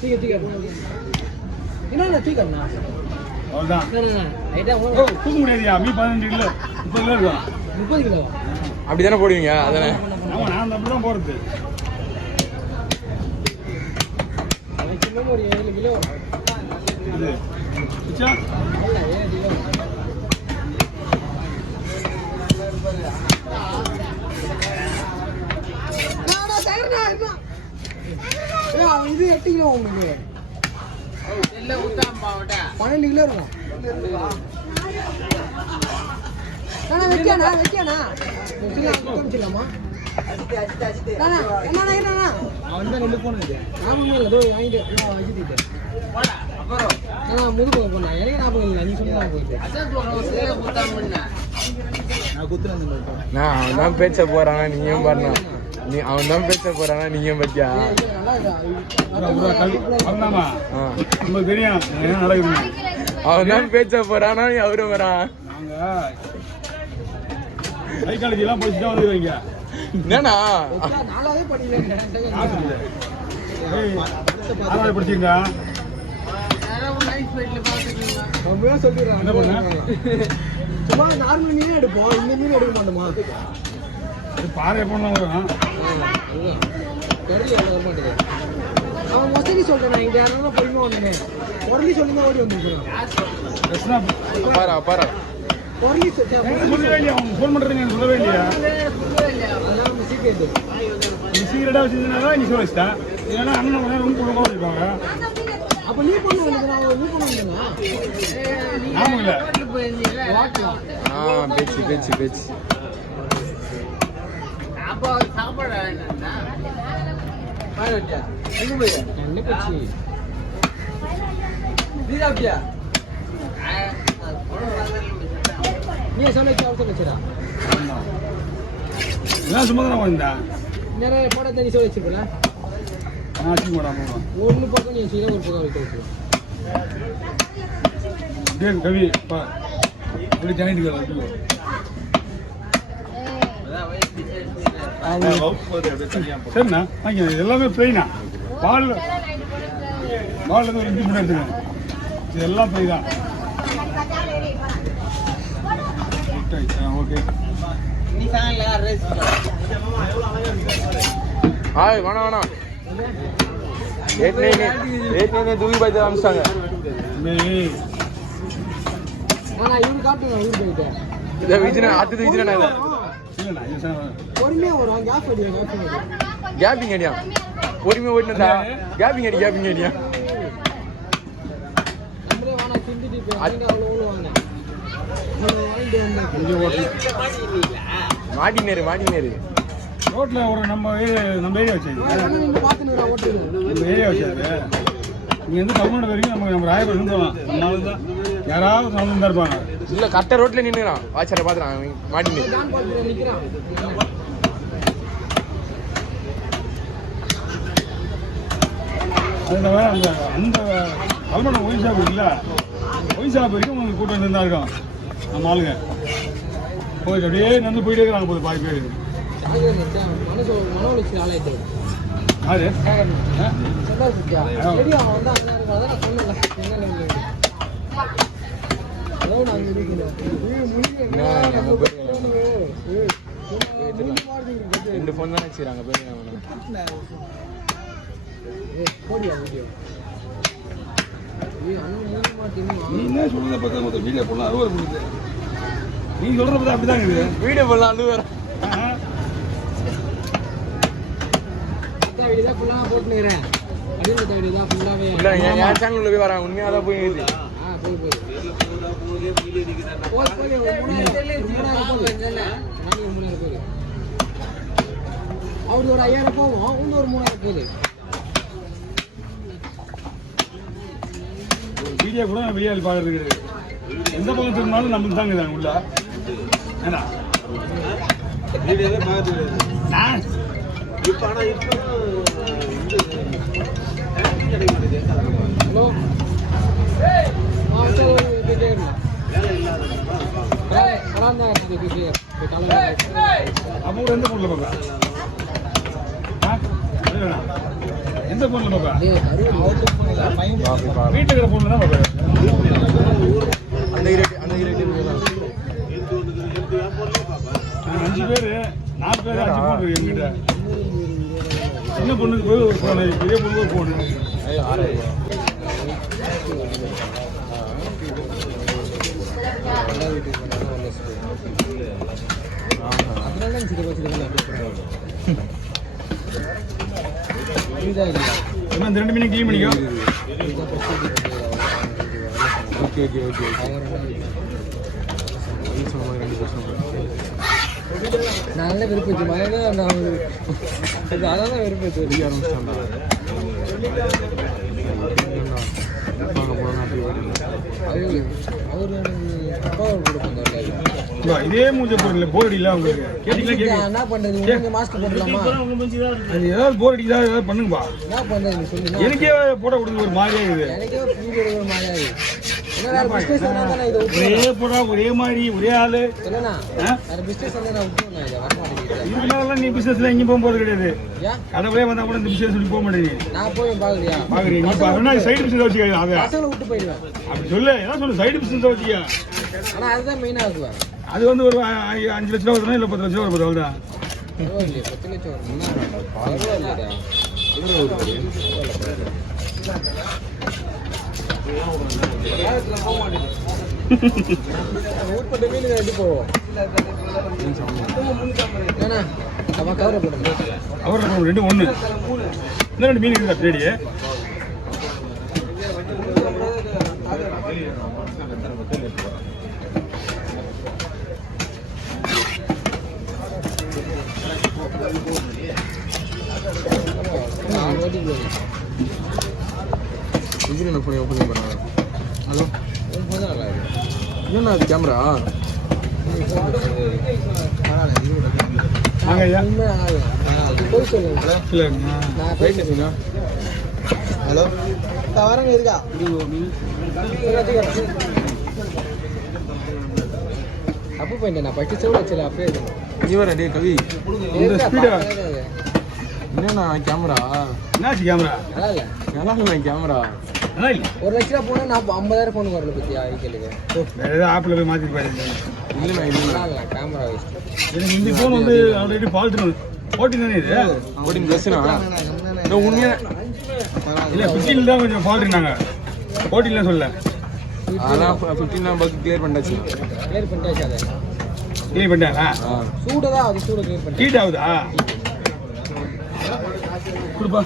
ठीक है என்னண்ணா தூக்கண்ணா அவ்வளவுதான் ரைட்டா தூக்க முடியாதுயா மீ 15 கிலோ 30 கிலோ இருக்கும் 30 கிலோ அப்படிதானே போடுவீங்க அதானே ஆமா நான் அப்படிதான் போறது கிலோ ஒரு 7 கிலோ இது கிச்சா 7 கிலோ இது 8 கிலோ உங்களுக்கு இல்ல ஊத்தாம்பாவட்ட 12 கிலோ இருக்கும் நான் வெக்கேனா வெக்கலாமா என்னண்ணா அவன் தான் 2 போன் இருக்கு நாம இல்ல தோ வாங்கிட்டு வச்சிட்டு அப்புறம் முதுகு போனா எனக்கு ஞாபகம் இல்ல நீ சொன்னா போயிட்டு அதான் ஊத்தாம் பண்ண நான் குத்துறேன் நான் அவன் தான் பேச்ச போறான் நீயும் பாருண்ணா நீ அவன் தான் பேச்ச போறானா நீயும் பத்தியா நம்ம தெரியும் என்ன நடக்குது அவன் தான் பேச்ச போறானா நீ அவரும் வரான் நாங்க சைக்காலஜி எல்லாம் படிச்சுதான் வந்துருவீங்க என்னண்ணா நாலாவே படிக்கிறேன் படிச்சிருங்க என்ன பண்ண சும்மா நார்மல் மீனே எடுப்போம் இந்த மீன் எடுக்க மாட்டோமா பாறை பண்ணலாம் வரும் தெரியல எடுக்க மாட்டேங்குது அவன் மொசடி சொல்றேன் நான் இங்க யாரும் பொறுமையா வந்தேன் பொருளி சொல்லி தான் ஓடி வந்துருக்கேன் பாரா பாரா பொருளி சொல்லவே இல்லையா அவங்க ஃபோன் பண்றீங்க சொல்லவே இல்லையா அதெல்லாம் நம்ம சீக்கிரம் நீ சீக்கிரட்டா வச்சிருந்தா நீ சொல்ல வச்சிட்டா ஏன்னா அண்ணன் ரொம்ப குழப்பமா வச்சிருக்காங்க அப்ப நீ பண்ண வேண்டியது நான் நீ பண்ண வேண்டியதா ஆமா இல்ல பேச்சு பேச்சு பேச்சு அப்ப சாப்பாடு என்னன்னா பாருட்டியா எங்க போய் என்ன பச்சி நீதாப்பியா நீ சொல்லிச்சு அவசரம் வச்சுடா நான் சும்மா தான் வந்தா நிறைய போட தண்ணி சொல்லி வச்சிருக்கல நான் வச்சுக்க மாட்டேன் ஒன்று பக்கம் நீ செய்ய ஒரு பக்கம் வைக்க வச்சு டேய் கவி பா இப்படி ஜாயிண்ட் கல சரிண்ணா வாங்க எல்லாமே பிளைனா பால் ஒரு இன்ச்சு மட்டும் எடுத்துக்கணும் இது எல்லாம் பிளை தான் ஓகே ஆய் வேணாம் வேணாம் ஏற்கனவே தூக்கி பார்த்து அமிச்சிட்டாங்க இவரு காட்டுங்க ஊர் போயிட்டேன் இதை விஜயனா அடுத்தது விஜயனா பொறுமையா வரும் கேப் அடியா கேப்பிங் அடியா பொறுமையா ஓட்டினதா கேப்பிங் அடியா நம்மளே வானா கிண்டிட்டு அதுங்க அவ்வளோ வாங்க மாட்டினேரு ரோட்ல ஒரு நம்ம ஏரியா வச்சு நம்ம ஏரியா வச்சாரு இங்க இருந்து தமிழ்நாடு வரைக்கும் நம்ம ராயபுரம் இருந்தோம் நம்மளால தான் யாராவது நடந்து தான் இருப்பாங்க இல்ல கரெக்டா ரோட்ல நின்னுறான் வாட்சரை பாத்துறான் மாட்டினேரு அதில் வேற அந்த கல்மணம் ஒயின் ஷாப் இருக்குல்ல ஒயின் ஷாப் வரைக்கும் உங்களுக்கு கூட்டம் இருந்தா இருக்கும் நம்ம ஆளுங்க போயிட்டு அப்படியே நடந்து போயிட்டே இருக்கிறாங்க போய் பாதி பேர் யாரு ரெண்டு போன் தானே வச்சுக்கிறாங்க நீ என்ன சொல்றத பார்த்தா மொத்தம் வீடியோ போடலாம் அது ஒரு முடியுது நீ சொல்றத பார்த்தா அப்படிதான் இருக்குது வீடியோ போடலாம் அது வேற போட்டுக்கிறேன் இல்ல என் சேனல்ல போய் வரேன் உண்மையா தான் போய் அவரு ஒரு 5000 போவோம் இன்னும் ஒரு 3000 போகுது வீடியோ கூட வெளியே பார்க்கறது எந்த பக்கம் திரும்பினாலும் நம்மளுக்கு தாங்க இதாங்க உள்ள ஏன்னா வீடியோவே பார்க்கறது நான் இப்போ ஆனால் இப்போ ஹலோ அப்போ எந்த பொருள் பார்க்கலாம் எந்த எந்த போன்ல பாப்பா அவுட் பண்ணல பையன் வீட்டுல இருக்கிற போன்ல தான் பாப்பா அந்த ரேட் அஞ்சு பேரு 4 பேர் 5 போன் இருக்கு என்கிட்ட சின்ன பொண்ணுக்கு போய் ஒரு போன் பெரிய பொண்ணுக்கு ஒரு போன் 6000 அதனால சில என்ன இந்த 2 மீன் க்ளீன் பண்ணிக்கோ ஓகே நல்ல விருப்பம் மழைதான் நான் அதான் விருப்பம் தெரிய ஆரம்பிச்சிட்டாங்க அவரு தப்பாக கொடுப்பாங்க இதே மூஞ்ச போடல போர் அடிக்கல உங்களுக்கு கேட்டீங்களா என்ன பண்றது மாஸ்க் போடலாமா அது ஏதாவது போர் அடிக்குதா ஏதாவது பண்ணுங்கப்பா என்ன பண்றது சொல்லு எனக்கே போட கொடுங்க ஒரு மாதிரியா இருக்குது எனக்கே ஃபீல் ஒரு மாதிரியா இருக்கு என்ன பிசினஸ் தானே இதை ஒரே போடா ஒரே மாதிரி ஒரே ஆளு என்னண்ணா வேற பிசினஸ் வந்து நான் விட்டுருவேன் இதை வர மாட்டேங்கிறேன் இதுனால நீ பிசினஸ்ல எங்கேயும் போக போறது கிடையாது ஏன் கடவுளே வந்தா கூட இந்த பிசினஸ் சொல்லி போக மாட்டேங்குது நான் போய் பாக்குறியா பாக்குறீங்க நீ பாருன்னா சைடு பிசினஸ் வச்சுக்க அதை பசங்களை விட்டு போயிடுவேன் அப்படி சொல்லு ஏதாவது சொல்லு சைடு பிசினஸ் வச்சுக்க ஆனா அதுதான் மெயினா இருக்குவேன் அது வந்து ஒரு 5 லட்ச ரூபா வருதுன்னா இல்ல 10 லட்ச ரூபா வருது அவ்வளவுதான் பரவாயில்லையே 10 லட்சம் வரும் பரவாயில்லைடா ஊர்பட்ட மீன் ரெண்டு போவோம் ஏன்னா நம்ம கவரை போடுங்க அவர் 2 1 இந்த 2 மீன் இருக்குதா பின்னாடி ஹலோ என்னண்ணா அது கேமரா வாங்க ஐயா போய் சொல்லுங்க இல்ல நான் போய் ஹலோ வரங்க இருக்கா அப்போ போயிட்டேன் நான் பட்டி செவ்வளோ வச்சல அப்பயே நீ வர டே கவி இந்த ஸ்பீடா என்னண்ணா கேமரா என்னாச்சு கேமரா நல்லா இல்லை நல்லா இல்லை கேமரா நல்லா இல்ல 1 லட்ச ரூபா போனா நான் 50000 ஃபோன் வரல பத்தியா ஐக்கலுக்கு வேற ஏதாவது ஆப்ல போய் மாத்திட்டு பாருங்க இல்லைண்ணா இல்லை நல்லா இல்லை கேமரா வேஸ்ட் எனக்கு இந்த போன் வந்து ஆல்ரெடி ஃபால்ட் 14 தானே இது ஓடிங் ப்ளஸ்ண்ணா உண்மையா இல்ல 15 தான் கொஞ்சம் ஃபால்ட்னாங்க 14 சொல்ல அதான் 15 பக் கிளியர் பண்ணிட்டாச்சு கிளியர் பண்ணிட்டாச்சு அதை கிளீன் பண்ணிட்டாங்களா சூடதான் அது சூட கிளியர் பண்ணிட்டேன் ஹீட் ஆகுதா கொடுப்பா